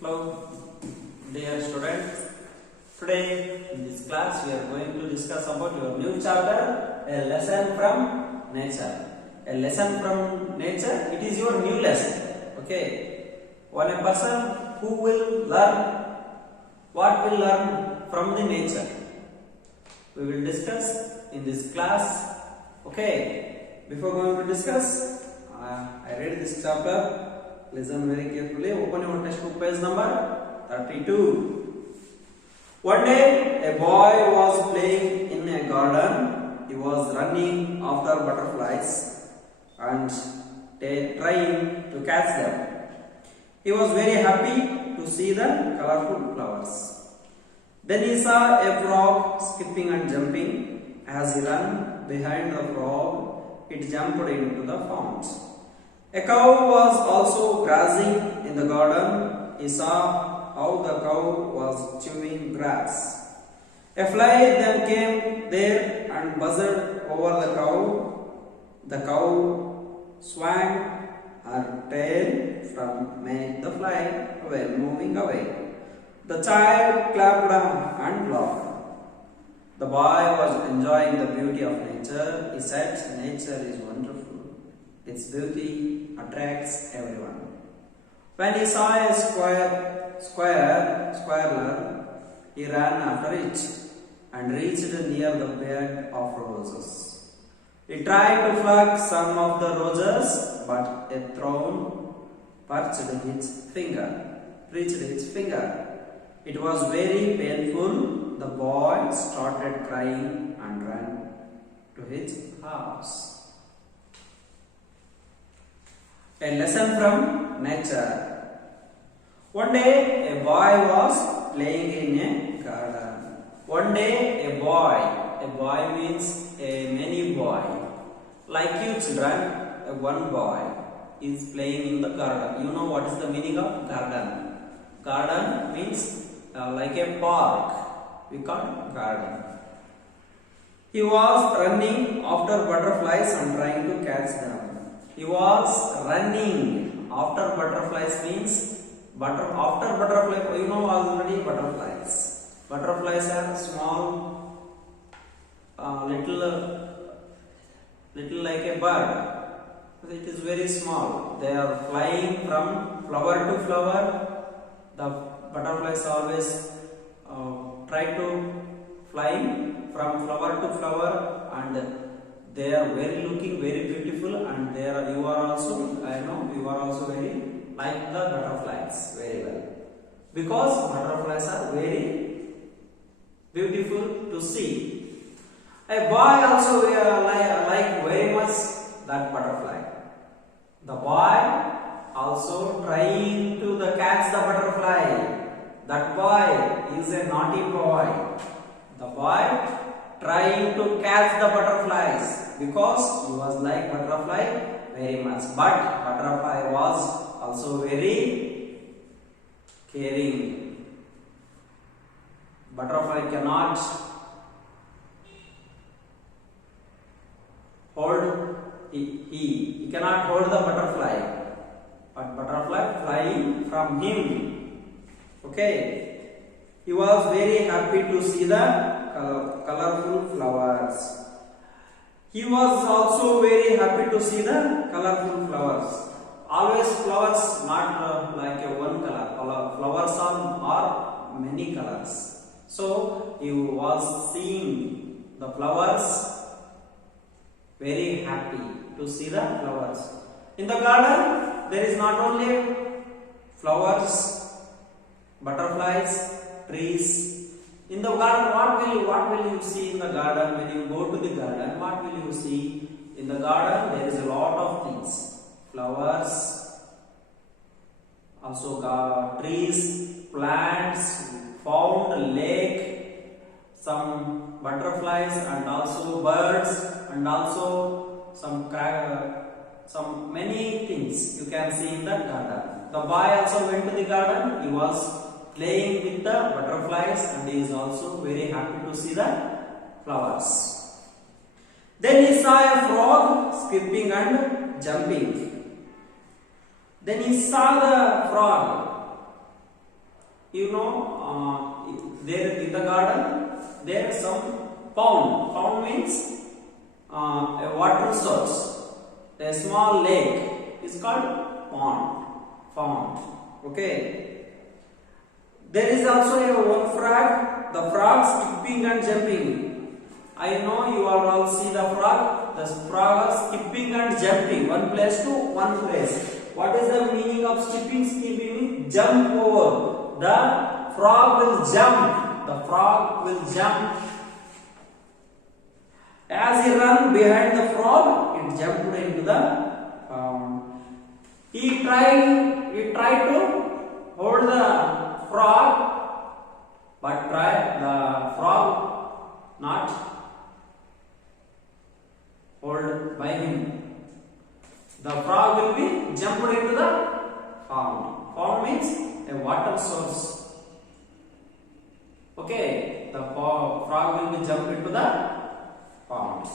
Hello, dear students. Today in this class we are going to discuss about your new chapter, a lesson from nature. A lesson from nature, it is your new lesson. Okay. When a person who will learn, what will learn from the nature? We will discuss in this class. Okay. Before going to discuss, I read this chapter. Listen very carefully. Open your textbook page number 32. One day a boy was playing in a garden. He was running after butterflies and trying to catch them. He was very happy to see the colorful flowers. Then he saw a frog skipping and jumping. As he ran behind the frog, it jumped into the fount. A cow was also grazing in the garden. He saw how the cow was chewing grass. A fly then came there and buzzed over the cow. The cow swung her tail from make the fly moving away. The child clapped and laughed. The boy was enjoying the beauty of nature. He said, "Nature is wonderful. Its beauty attracts everyone." When he saw a squirrel, he ran after it and reached near the bed of roses. He tried to pluck some of the roses, but a thorn reached his finger. It was very painful. The boy started crying and ran to his house. A lesson from nature. One day a boy was playing in a garden. One day a boy means a many boy. Like you children, one boy is playing in the garden. You know what is the meaning of garden? Garden means like a park. We call it garden. He was running after butterflies and trying to catch them. He was running after butterflies means after butterfly, you know already butterflies. Butterflies are small, little like a bird. It is very small. They are flying from flower to flower. The butterflies always try to fly from flower to flower, and they are looking very beautiful, and you are also very like the butterflies very well, because butterflies are very beautiful to see. A boy also like very much that butterfly. The boy also trying to catch the butterfly. That boy is a naughty boy. The boy trying to catch the butterflies because he was like butterfly very much. But butterfly was also very caring. Butterfly cannot hold he cannot hold the butterfly, but butterfly flying from him. Okay, he was very happy to see the colorful flowers. He was also very happy to see the colorful flowers. Always flowers not like a one color. Flowers are many colors. So he was seeing the flowers, very happy to see the flowers. In the garden there is not only flowers, butterflies, trees. In the garden, what will you see in the garden? When you go to the garden, what will you see? In the garden, there is a lot of things. Flowers, also trees, plants, found lake, some butterflies, and also birds, and also some many things you can see in the garden. The boy also went to the garden. He was playing with the butterflies, and he is also very happy to see the flowers. Then he saw a frog skipping and jumping. Then he saw the frog You know, there in the garden there is some pond. Pond means a water source. A small lake is called pond. Pond. Okay. There is also one frog. The frog skipping and jumping. I know you all see the frog. The frog is skipping and jumping one place to one place. What is the meaning of skipping? Skipping means jump over. The frog will jump. The frog will jump. As he ran behind the frog, it jumped into the pond. He tried to hold the frog, but the frog not hold by him. The frog will be jumped into the pond. Pond means a water source. Okay, the frog will be jumped into the pond.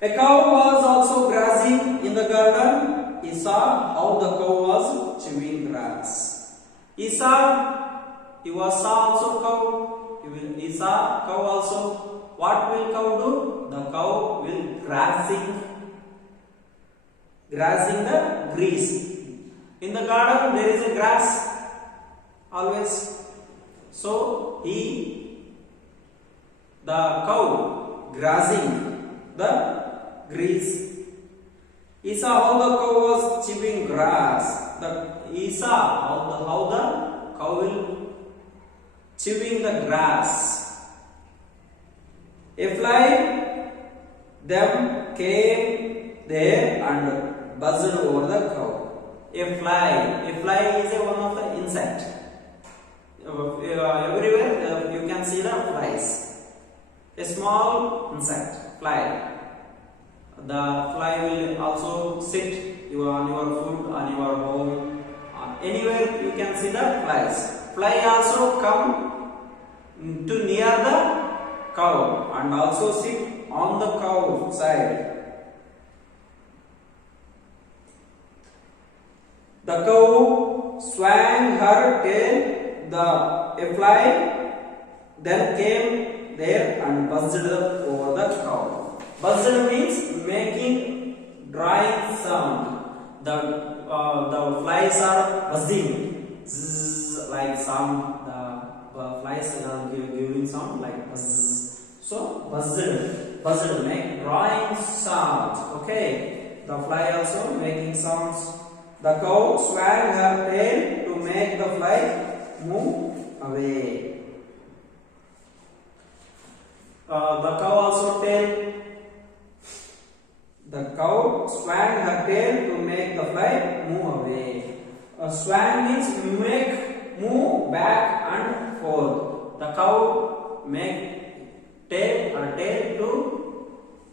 A cow was also grazing in the garden. He saw how the cow was chewing grass. He saw also cow. He saw cow also. What will cow do? The cow will grazing the grass. In the garden there is a grass always. So the cow grazing the grass. He saw how the cow was chewing grass. He saw how the cow will chewing the grass. A fly them came there and buzzed over the cow. A fly is one of the insect. Everywhere you can see the flies. A small insect, fly. The fly will also sit on your food, on your home, anywhere you can see the flies. Fly also come to near the cow and also sit on the cow side. The cow swung her tail. A fly then came there and buzzed over the cow. Buzzed means making drawing sound. The flies are buzzing, zzz, like sound. The flies are giving sound like buzz. So buzzed make drawing sound. Okay, the fly also making sounds. The cow swung her tail to make the fly move away. The cow also tail. The cow swung her tail to make the fly move away. Swung means move back and forth. The cow make her tail to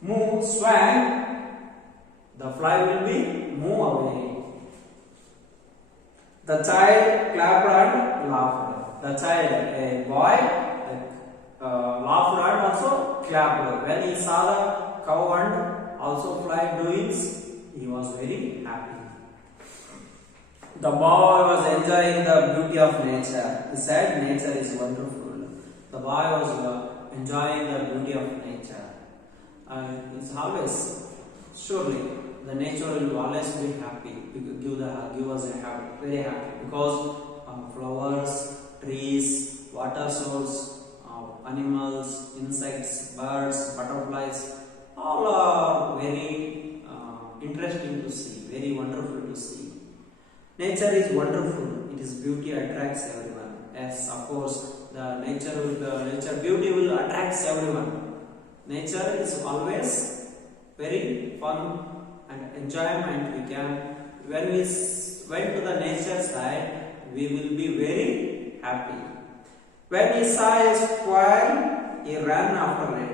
move, swung. The fly will be move away. The child clapped and laughed. The child, a boy, laughed and also clapped. When he saw the cow and also fly doings, he was very happy. The boy was enjoying the beauty of nature. He said nature is wonderful. The boy was enjoying the beauty of nature. It's always, surely, the nature will always be happy. Give us a happy, very happy, because flowers, trees, water source, animals, insects, birds, butterflies, all are very interesting to see, very wonderful to see. Nature is wonderful. It is beauty attracts everyone. Yes, of course, the nature beauty will attract everyone. Nature is always very fun and enjoyment. When we went to the nature side, we will be very happy. When he saw a squirrel, he ran after it.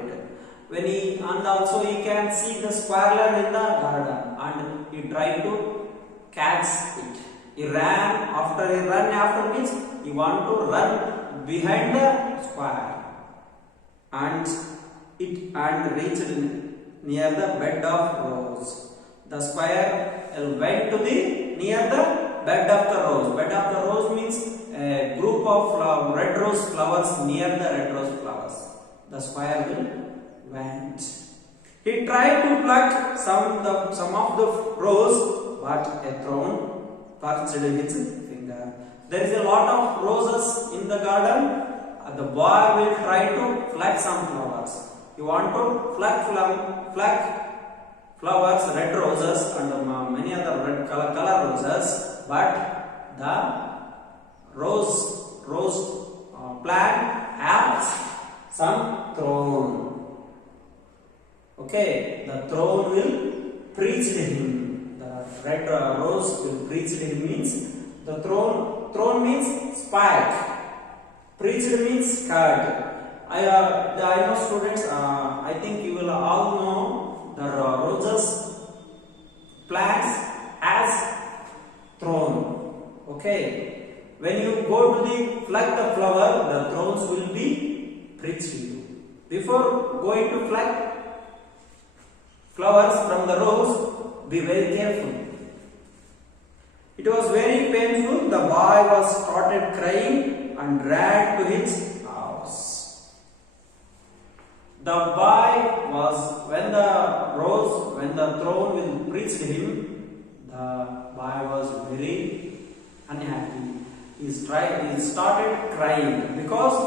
And also he can see the squirrel in the garden, and he tried to catch it. He ran after means he want to run behind the squirrel, and reached near the bed of rose. The squirrel went to near the bed of the rose. Bed of the rose means a group of red rose flowers near the red rose flowers. The squire will went. He tried to pluck some of the rose, but a thorn perched his finger. There is a lot of roses in the garden. The boy will try to pluck some flowers. You want to pluck flowers, red roses and many other red color roses, but the rose plant has some thorn. Okay, the thorn will preach him. The red rose will preach him means the thorn means spike. Preached means cut. I know students. I think you will all know the roses plants as thorn. Okay. When you go to the pluck the flower, the thorns will be preached to you. Before going to pluck flowers from the rose, be very careful. It was very painful. The boy was started crying and ran to his house. The boy was, when the throne will preach to him, the boy was very unhappy. He started crying because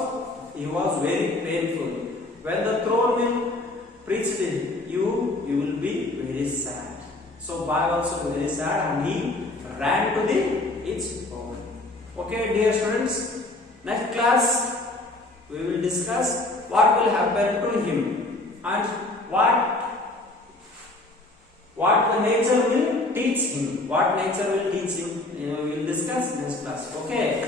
he was very painful. When the throne will preach to you, you will be very sad. So boy also very sad and he ran to its home. Okay, dear students. Next class we will discuss what will happen to him and what the nature will teach him. What nature will teach him, we will discuss next class. Okay.